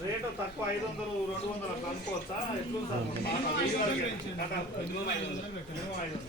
Rate తక్కువ ఐదు వందలు రెండు వందలు అట్లా అనుకోవచ్చా? ఎట్లు సార్. మినిమం ఐదు వందలు.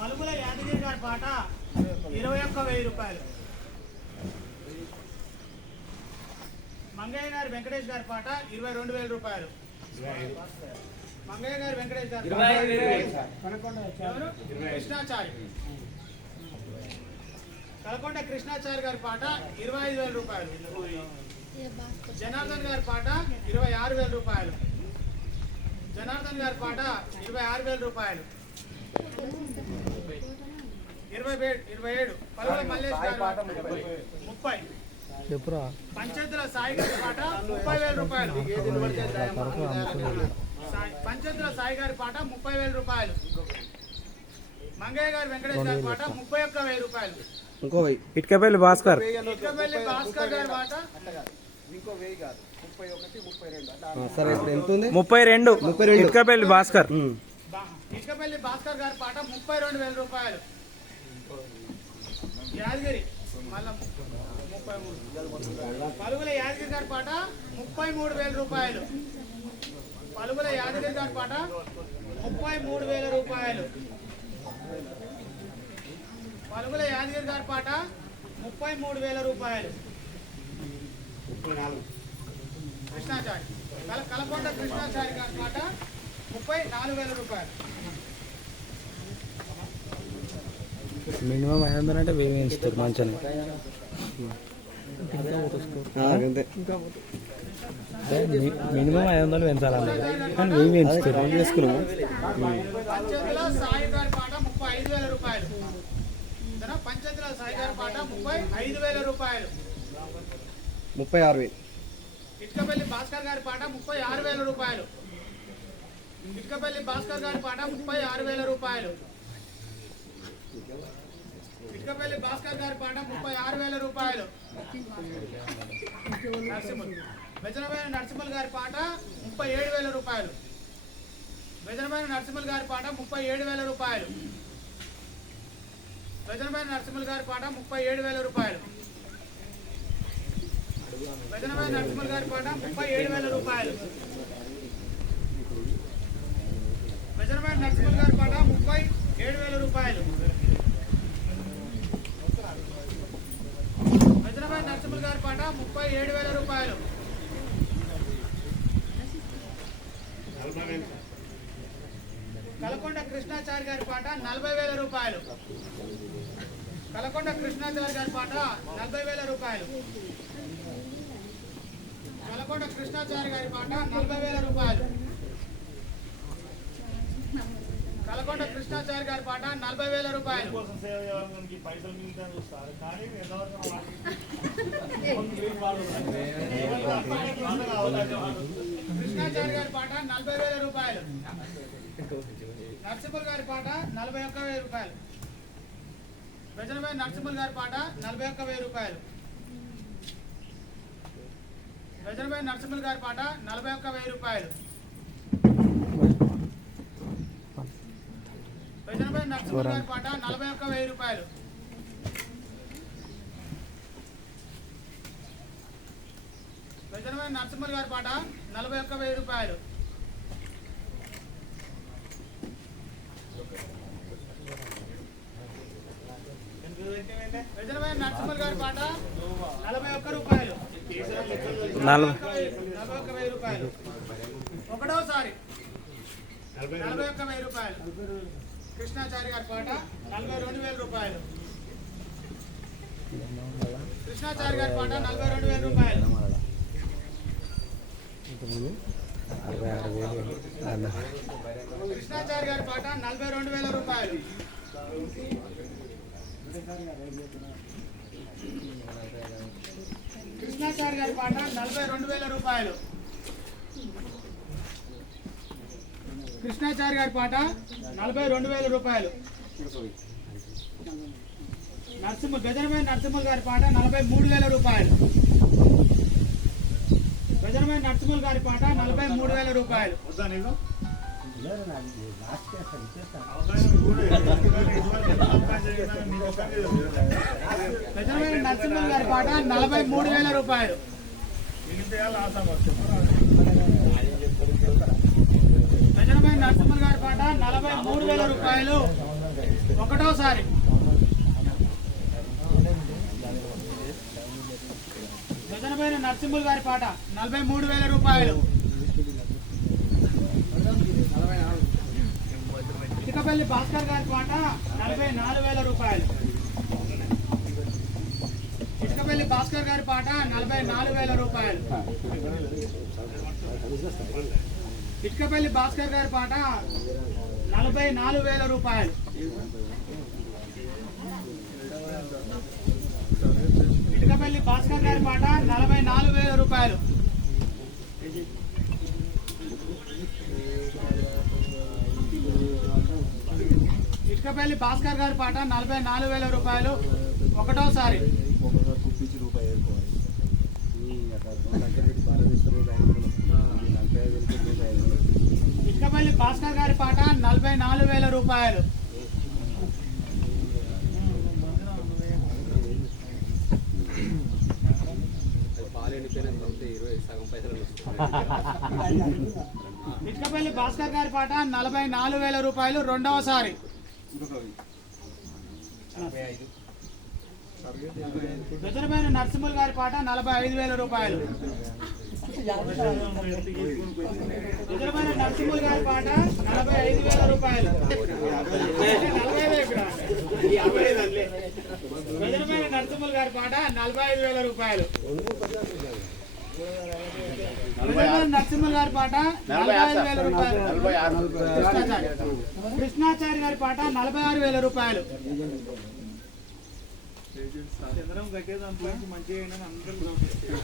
పలుగుల యాదగిరి గారి పాట ఇరవై ఒక్క వెయ్యి రూపాయలు. మంగయ్య గారి వెంకటేష్ గారి పాట ఇరవై రెండు వేల రూపాయలు. మంగయ్య గారి వెంకటేష్ గారి? కృష్ణాచారి కలకొండ కృష్ణాచారి గారి పాట ఇరవై ఐదు వేల రూపాయలు జనార్దన్ గారి పాట ఇరవై ఆరు వేల రూపాయలు జనార్దన్ గారి పాట ఇరవై ఆరు వేల రూపాయలు ఇరవై ఇరవై ఏడు పలువుల మల్లేష్ గారు ముప్పై చెప్పురా పంచాయతీల సాయి గారి పాట ముప్పై వేల రూపాయలు పంచాయతీల సాయి గారి పాట ముప్పై వేల రూపాయలు. మంగయ్య గారి వెంకటేష్ గారి పాట ముప్పై ఒక్క వెయ్యి రూపాయలు. ఇంకో ఇటుకపల్లి భాస్కర్. ఇటుకపల్లి భాస్కర్ గారి పాట. సరే ఇప్పుడు ఎంత ఉంది? ముప్పై రెండు. ముప్పై రెండు. ఇటుకపల్లి భాస్కర్. ఇటుకపల్లి భాస్కర్ గారి పాట ముప్పై రెండు వేల రూపాయలు. యాదగిరి. మళ్ళా ముప్పై మూడు. పలుగుల యాదగిరి గారి పాట ముప్పై మూడు వేల రూపాయలు. పలుగుల యాదగిరి గారి పాట ముప్పై మూడు వేల రూపాయలు. పలుగుల యాదగిరి గారి పాట ముప్పై మూడు వేల రూపాయలు. కృష్ణాచారి. కల కలకొండ కృష్ణాచారి గారి పాట ముప్పై నాలుగు వేల రూపాయలు. మినిమం ఐదు వందలు అంటే వెయ్యి ఇస్తారు మంచిగా మినిమం ఐదు వందలు పెంచాలన్న కానీ వెయ్యి పెంచుతారు చేసుకున్నాము గారి పాట ముప్పై ఐదు వేల రూపాయలు. సరేనా? పంచాయతీల సాయి గారి పాట ముప్పై ఐదు వేల రూపాయలు. ముప్పై ఆరు వేలు. ఇటుకపల్లి భాస్కర్ గారి పాట ముప్పై ఆరు వేల రూపాయలు. ఇటుకపల్లి భాస్కర్ గారి పాట ముప్పై ఆరు వేల రూపాయలు. ఇటుకపల్లి భాస్కర్ గారి పాట ముప్పై ఆరు వేల రూపాయలు. బెజనమైన నరసింహులు గారి పాట ముప్పై ఏడు వేల రూపాయలు. బెజనమైన నరసింహులు గారి పాట ముప్పై ఏడు వేల రూపాయలు. బెజనమైన నరసింహులు గారి పాట ముప్పై ఏడు వేల రూపాయలు. బెజనమైన నరసింహులు గారి పాట ముప్పై ఏడు వేల రూపాయలు. బెజనమైన నరసింహులు గారి పాట ముప్పై ఏడు వేల రూపాయలు. బెజనమైన నరసింహులు గారి పాట ముప్పై ఏడు వేల రూపాయలు. కలకొండ కృష్ణాచారి గారి పాట నలభై వేల రూపాయలు. కలకొండ కృష్ణాచారి గారి పాట నలభై వేల రూపాయలు. కలకొండ కృష్ణాచారి గారి పాట నలభై వేల రూపాయలు. కలకొండ కృష్ణాచారి గారి పాట నలభై వేల రూపాయలు. పైసలు కృష్ణాచారి గారి పాట నలభై వేల రూపాయలు. నర్సింహుల్ గారి పాట నలభై ఒక్క వెయ్యి రూపాయలు. బెజనమైన నరసింహుల్ గారి పాట నలభై ఒక్క వెయ్యి రూపాయలు. బెజనమైన నరసింహుల్ గారి పాట నలభై ఒక్క వెయ్యి రూపాయలు. బెజనమైన నర్సింహుల్ గారి పాట నలభై ఒక్క వెయ్యి రూపాయలు. బెజనమైన నరసింహుల్ గారి పాట నలభై ఒక్క వెయ్యి రూపాయలు. నరసింహుల్ గారి పాట నలభై ఒక్క రూపాయలు. నలభై ఒక్క వెయ్యి రూపాయలు. ఒకటోసారి నలభై ఒక్క వెయ్యి రూపాయలు. కృష్ణాచారి గారి పాట నలభై రెండు వేల రూపాయలు. కృష్ణాచారి గారి పాట నలభై రెండు వేల రూపాయలు. అరవై ఆరు వేలు కృష్ణాచారి గారి పాట నలభై రెండు వేల రూపాయలు కృష్ణాచారి గారి పాట నలభై రెండు వేల రూపాయలు కృష్ణాచారి గారి పాట నలభై రెండు వేల రూపాయలు. నరసింహ గజనమైన నరసింహ గారి పాట నలభై మూడు వేల రూపాయలు. నరసింహ గారి పాట నలభై మూడు వేల రూపాయలు. నరసింహన్ గారి పాట నలభై మూడు వేల రూపాయలు. నరసింహన్ గారి పాట నలభై మూడు వేల రూపాయలు. ఒకటోసారి. పెద్దమైన నరసింహులు గారి పాట నలభై మూడు వేల రూపాయలు. చిక్కపల్లి భాస్కర్ గారి పాట నలభై నాలుగు వేల రూపాయలు. చిక్కపల్లి భాస్కర్ గారి పాట నలభై నాలుగు వేల రూపాయలు. చిక్కపల్లి భాస్కర్ గారి పాట నలభై నాలుగు వేల రూపాయలు. ఇటుకపల్లి భాస్కర్ గారి పాట నలభై నాలుగు వేల రూపాయలు. ఇటుకపల్లి భాస్కర్ గారి పాట నలభై నాలుగు వేల రూపాయలు. ఒకటోసారి. ఇటుకపల్లి భాస్కర్ గారి పాట నలభై నాలుగు వేల రూపాయలు. ఇటుకపల్లి భాస్కర్ గారి పాట నలభై నాలుగు వేల రూపాయలు రెండవసారి. బెదరమైన నరసింహులు గారి పాట నలభై ఐదు వేల రూపాయలు. బెదరమైన నరసింహులు గారి పాట నలభై ఐదు వేల రూపాయలు. నలభై ఐదు గారి పాట నలభై ఐదు వేల రూపాయలు. నరసింహులు గారి పాట నలభై ఐదు వేల రూపాయలు. కృష్ణాచారి గారి పాట నలభై ఆరు వేల రూపాయలు.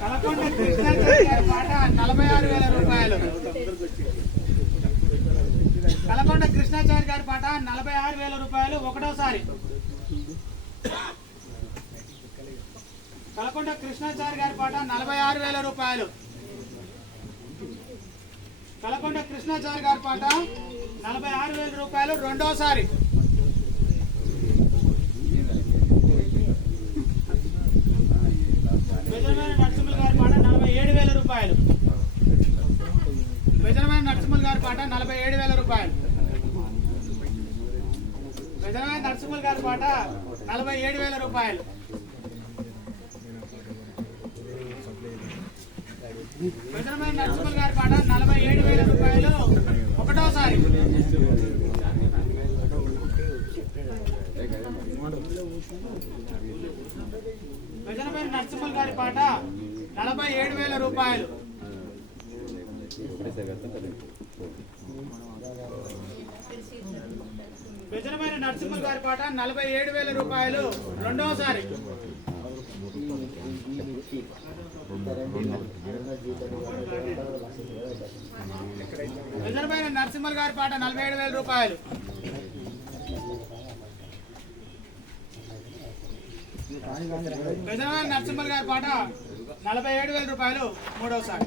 కలకొండ కృష్ణాచారి గారి పాట నలభై ఆరు వేల రూపాయలు. కలకొండ కృష్ణాచారి గారి పాట నలభై ఆరు వేల రూపాయలు ఒకటోసారి. కలకొండ కృష్ణాచారి గారి పాట నలభై ఆరు వేల రూపాయలు. కలకొండ కృష్ణాచారి గారి పాట నలభై ఆరు వేల రూపాయలు రెండోసారి. బెజరమైన నరసింహులు గారి పాట నలభై ఏడు వేల రూపాయలు. బెజరమైన నరసింహులు గారి పాట నలభై ఏడు వేల రూపాయలు. బెజరమైన నరసింహులు గారి పాట నలభై ఏడు వేల రూపాయలు. బెజరమైన నరసింహులు గారి పాట నలభై ఏడు వేల రూపాయలు. ఒకటోసారి. బెజరమైన నరసింహులు గారి పాట నలభై ఏడు వేల రూపాయలు. బెజరమైన నరసింహులు గారి పాట నలభై ఏడు వేల రూపాయలు. రెండవసారి బెజరమైన గారి పాట నలభై ఏడు వేల రూపాయలు. బెజరమైన గారి పాట నలభై ఏడు వేల రూపాయలు మూడవసారి